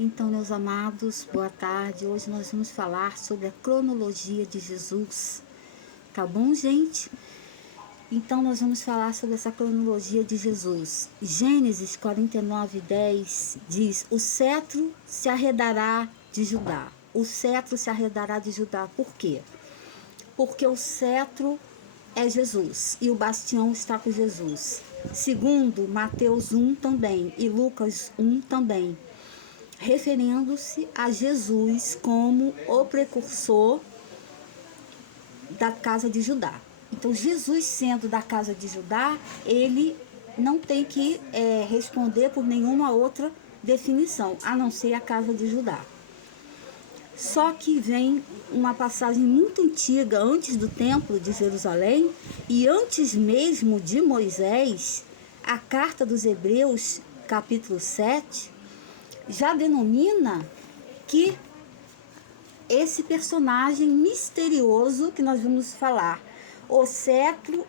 Então, meus amados, boa tarde. Hoje nós vamos falar sobre a cronologia de Jesus. Tá bom, gente? Então, nós vamos falar sobre essa cronologia de Jesus. Gênesis 49:10 diz: o cetro se arredará de Judá. O cetro se arredará de Judá. Por quê? Porque o cetro é Jesus e o bastião está com Jesus. Segundo Mateus 1 também e Lucas 1 também, referindo-se a Jesus como o precursor da casa de Judá. Então, Jesus sendo da casa de Judá, ele não tem que responder por nenhuma outra definição, a não ser a casa de Judá. Só que vem uma passagem muito antiga, antes do templo de Jerusalém e antes mesmo de Moisés, a carta dos Hebreus, capítulo 7, já denomina que esse personagem misterioso que nós vamos falar, o cetro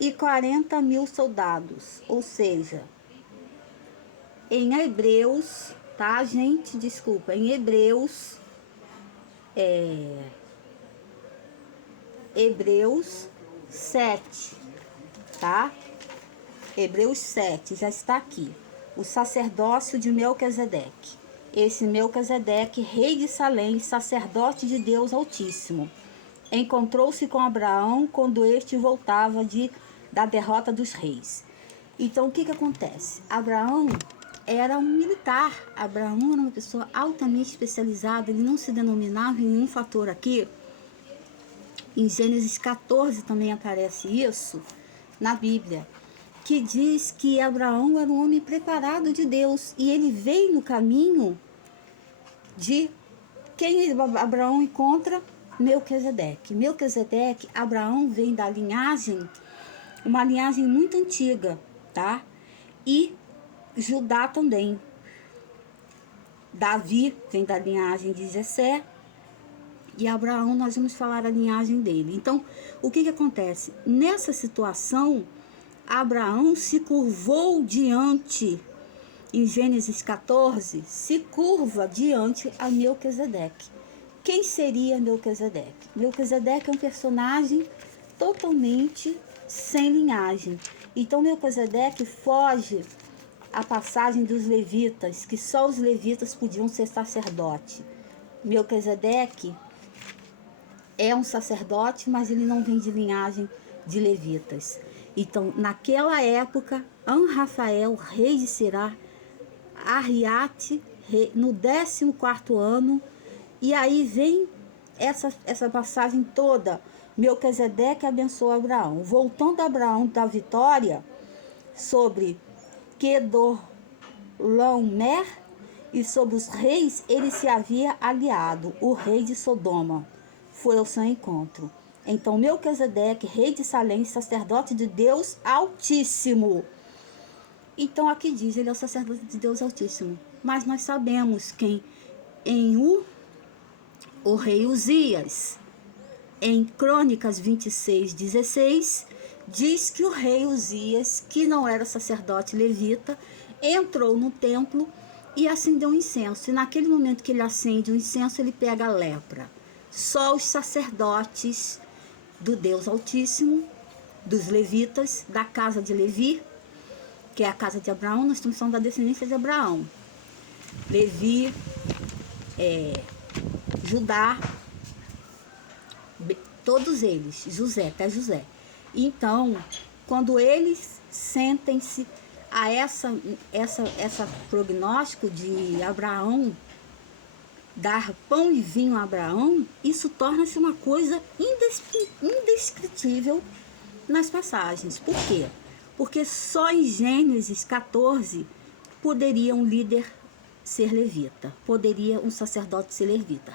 e 40.000 soldados, ou seja, em Hebreus, tá, gente? Desculpa, em Hebreus, Hebreus 7, tá? Hebreus 7, já está aqui. O sacerdócio de Melquisedeque. Esse Melquisedeque, rei de Salém, sacerdote de Deus Altíssimo, encontrou-se com Abraão quando este voltava da derrota dos reis. Então, o que acontece? Abraão era um militar. Abraão era uma pessoa altamente especializada. Ele não se denominava em nenhum fator aqui. Em Gênesis 14 também aparece isso na Bíblia, que diz que Abraão era um homem preparado de Deus e ele veio no caminho de quem Abraão encontra? Melquisedeque. Melquisedeque, Abraão vem da linhagem, uma linhagem muito antiga, tá? E Judá também. Davi vem da linhagem de Jessé e Abraão, nós vamos falar a linhagem dele. Então, o que acontece? Nessa situação, Abraão se curvou diante, em Gênesis 14, se curva diante a Melquisedeque. Quem seria Melquisedeque? Melquisedeque é um personagem totalmente sem linhagem. Então, Melquisedeque foge à passagem dos levitas, que só os levitas podiam ser sacerdote. Melquisedeque é um sacerdote, mas ele não vem de linhagem de levitas. Então, naquela época, Anrafael, rei de Será, Arriate, no 14º ano, e aí vem essa passagem toda. Melquisedeque abençoa Abraão. Voltando a Abraão da vitória sobre Quedorlaomer e sobre os reis, ele se havia aliado. O rei de Sodoma foi ao seu encontro. Então, Melquisedeque, rei de Salém, sacerdote de Deus Altíssimo. Então, aqui diz, ele é o sacerdote de Deus Altíssimo. Mas nós sabemos quem em o rei Uzias, em Crônicas 26:16, diz que o rei Uzias, que não era sacerdote levita, entrou no templo e acendeu um incenso. E naquele momento que ele acende o incenso, ele pega a lepra. Só os sacerdotes do Deus Altíssimo, dos levitas, da casa de Levi, que é a casa de Abraão, nós estamos falando da descendência de Abraão. Levi, Judá, todos eles, José, até José. Então, quando eles sentem-se a essa prognóstico de Abraão dar pão e vinho a Abraão, isso torna-se uma coisa indescritível nas passagens. Por quê? Porque só em Gênesis 14 poderia um líder ser levita, poderia um sacerdote ser levita.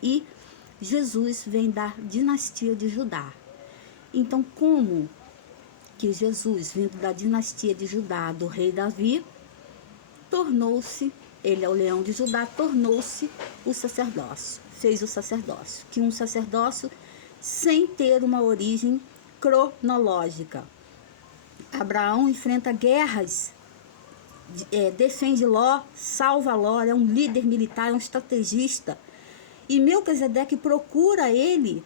E Jesus vem da dinastia de Judá. Então, como que Jesus, vindo da dinastia de Judá, do rei Davi, tornou-se, ele é o leão de Judá, tornou-se o sacerdócio, fez o sacerdócio, que um sacerdócio sem ter uma origem cronológica. Abraão enfrenta guerras defende Ló, salva Ló, é um líder militar, é um estrategista. E Melquisedeque procura ele,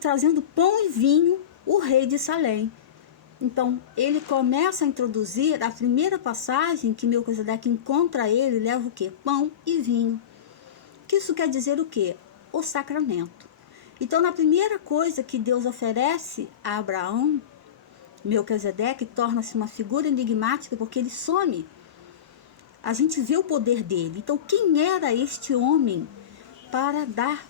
trazendo pão e vinho, o rei de Salém. Então, ele começa a introduzir, a primeira passagem que Melquisedeque encontra ele, leva o quê? Pão e vinho. Que isso quer dizer o quê? O sacramento. Então, na primeira coisa que Deus oferece a Abraão, Melquisedeque torna-se uma figura enigmática porque ele some. A gente vê o poder dele. Então, quem era este homem para dar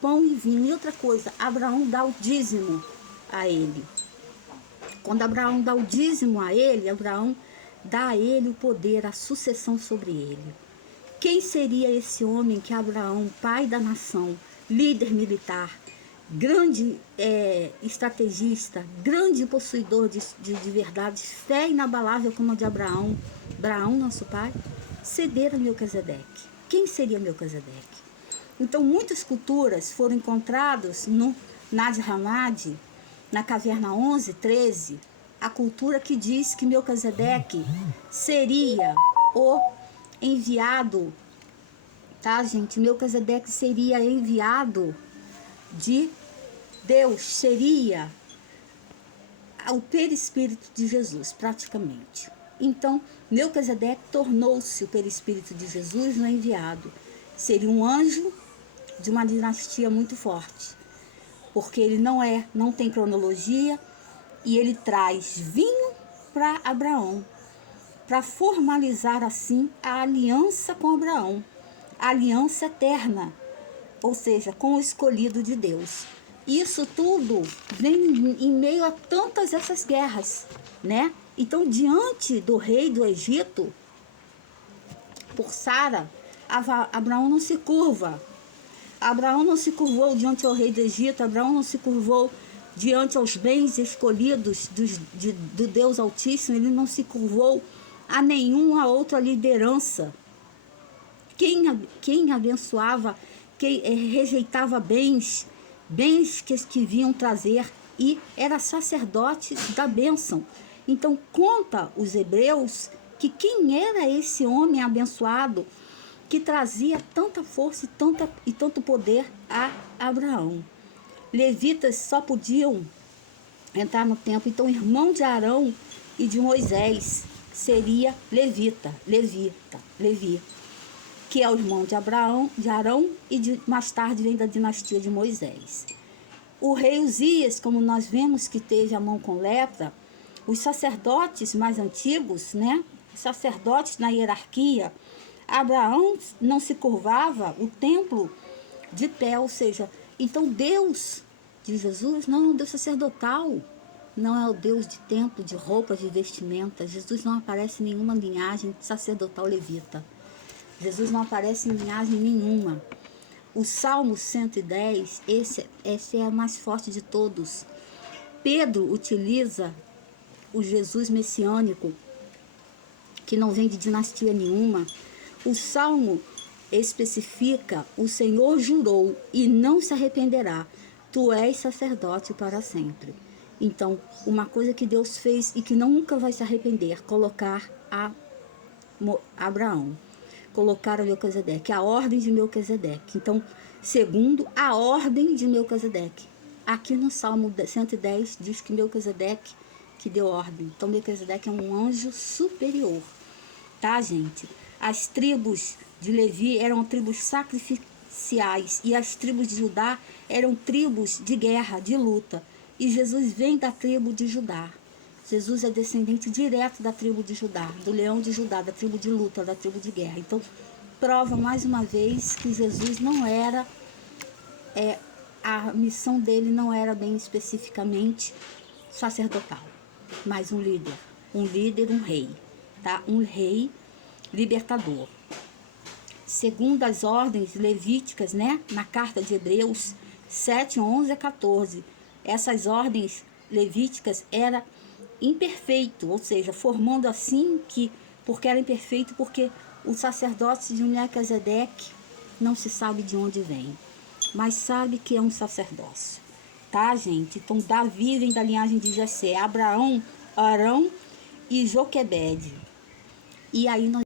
pão e vinho? E outra coisa, Abraão dá o dízimo a ele. Quando Abraão dá o dízimo a ele, Abraão dá a ele o poder, a sucessão sobre ele. Quem seria esse homem que Abraão, pai da nação, líder militar, grande estrategista, grande possuidor de verdades, fé inabalável como a de Abraão, nosso pai, ceder a Melquisedeque? Quem seria Melquisedeque? Então, muitas culturas foram encontradas no Nag Hammadi, na caverna 11:13, a cultura que diz que Melquisedeque seria o enviado, tá, gente? Melquisedeque seria enviado de Deus, seria o perispírito de Jesus, praticamente. Então, Melquisedeque tornou-se o perispírito de Jesus no enviado. Seria um anjo de uma dinastia muito forte, porque ele não tem cronologia, e ele traz vinho para Abraão, para formalizar assim a aliança com Abraão, a aliança eterna, ou seja, com o escolhido de Deus. Isso tudo vem em meio a tantas essas guerras, né? Então, diante do rei do Egito, por Sara, Abraão não se curva. Abraão não se curvou diante ao rei do Egito, Abraão não se curvou diante aos bens escolhidos do Deus Altíssimo, ele não se curvou a nenhuma outra liderança. Quem abençoava, quem rejeitava bens que vinham trazer, e era sacerdote da bênção. Então, conta os hebreus que quem era esse homem abençoado que trazia tanta força e tanto poder a Abraão. Levitas só podiam entrar no templo. Então, irmão de Arão e de Moisés seria Levi, que é o irmão de Arão, e mais tarde vem da dinastia de Moisés. O rei Uzias, como nós vemos que teve a mão com lepra, os sacerdotes mais antigos, né? Os sacerdotes na hierarquia, Abraão não se curvava, o templo de pé, ou seja, então Deus de Jesus não é um Deus sacerdotal, não é o Deus de templo, de roupas, de vestimenta. Jesus não aparece em nenhuma linhagem sacerdotal levita. Jesus não aparece em linhagem nenhuma. O Salmo 110, esse é o mais forte de todos. Pedro utiliza o Jesus messiânico, que não vem de dinastia nenhuma. O Salmo especifica: o Senhor jurou e não se arrependerá, tu és sacerdote para sempre. Então, uma coisa que Deus fez e que nunca vai se arrepender, colocar a Abraão, colocar a Melquisedeque, a ordem de Melquisedeque. Então, segundo a ordem de Melquisedeque. Aqui no Salmo 110 diz que Melquisedeque que deu ordem. Então, Melquisedeque é um anjo superior, tá, gente? As tribos de Levi eram tribos sacrificiais e as tribos de Judá eram tribos de guerra, de luta. E Jesus vem da tribo de Judá. Jesus é descendente direto da tribo de Judá, do leão de Judá, da tribo de luta, da tribo de guerra. Então, prova mais uma vez que Jesus não era, a missão dele não era bem especificamente sacerdotal, mas um líder, um rei, tá? Um rei libertador. Segundo as ordens levíticas, né, na carta de Hebreus 7, 11 a 14, essas ordens levíticas eram imperfeito, ou seja, formando assim que, porque era imperfeito, porque o sacerdote de Melquisedeque não se sabe de onde vem, mas sabe que é um sacerdócio, tá, gente? Então, Davi vem da linhagem de Jessé, Abraão, Arão e Joquebede. E aí nós